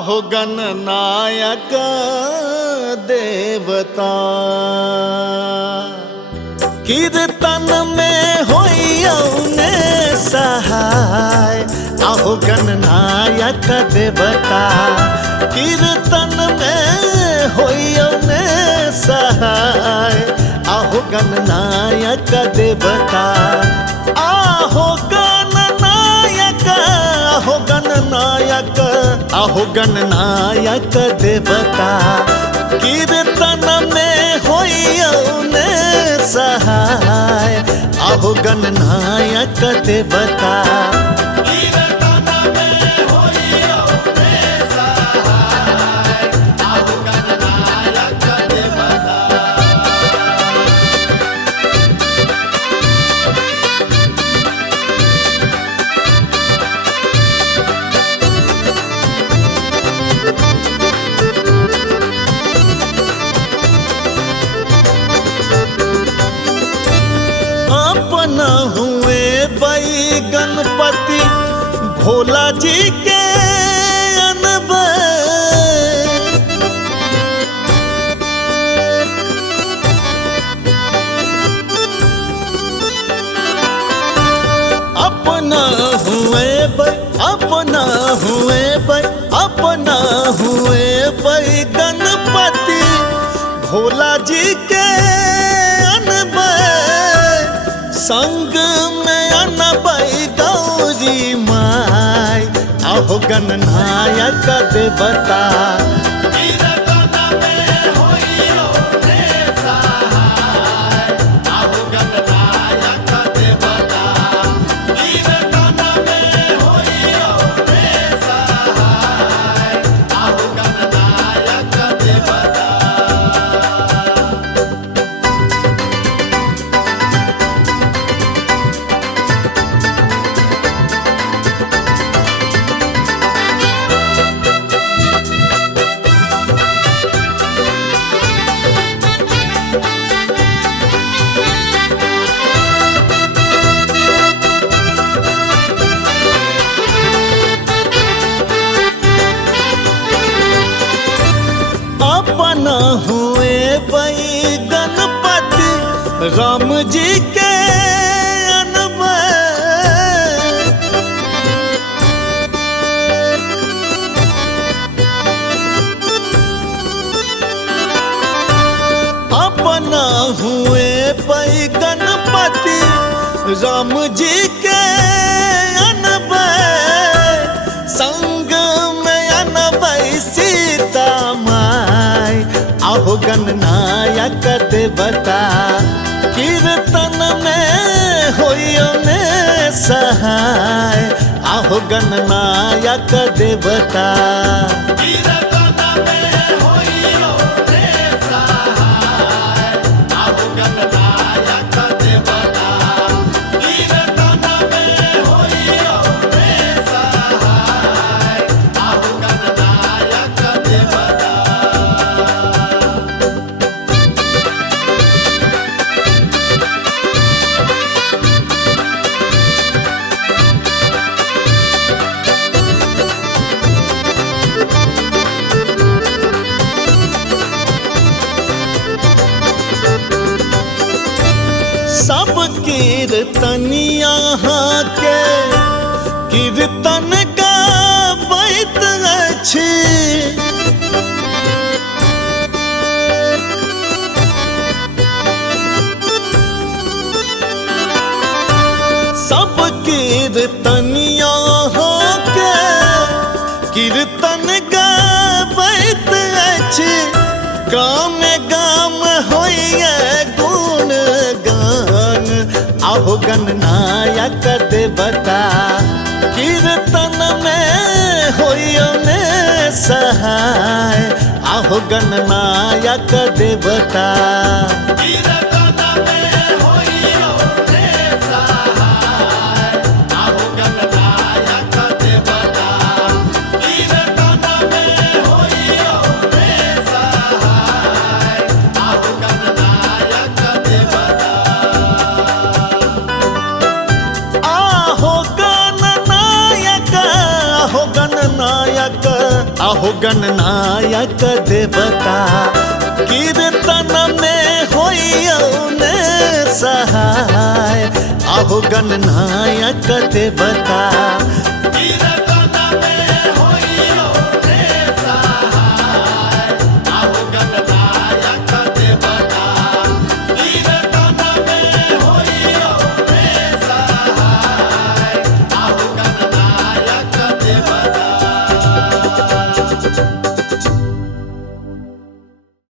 आहो गणनायक देवता। कीर्तन में होइयौने सहाय, आहो गणनायक देवता। कीर्तन में होइयौने सहाय, आहो गणनायक देवता। आहो गणनायक, आहो गणनायक, आहो गणनायक देवता। कीर्तन में होइयौने सहाय, आहो गणनायक देवता। अपना हुए बई गणपति भोला जी के अनबै। अपना हुए बई, अपना हुए बई, अपना हुए बई गणपति भोला जी के अनबै। संग में अनबै गौरी माय, आहो गणनायक देवता। अपना हुए बई गणपति राम जी के अनबै। अपना हुए बई गणपति राम जी के अनबै। संग में अनबै सीता माय, आहो गणनायक देवता। कीर्तन में होइयौने सहाय, आहो गणनायक देवता। सब कीर्तनिया के कीर्तन गाबैत अछि। सब कीर्तनिया के कीर्तन गाबैत अछि। गाम गाम होइए गुण गान, आहो गणनायक देवता। कीर्तन में होइयौने सहाय, आहो गणनायक देवता। आहो आहो गणनायक देवता कीर्तन में होइयौने सहाय। आहो गणनायक देवता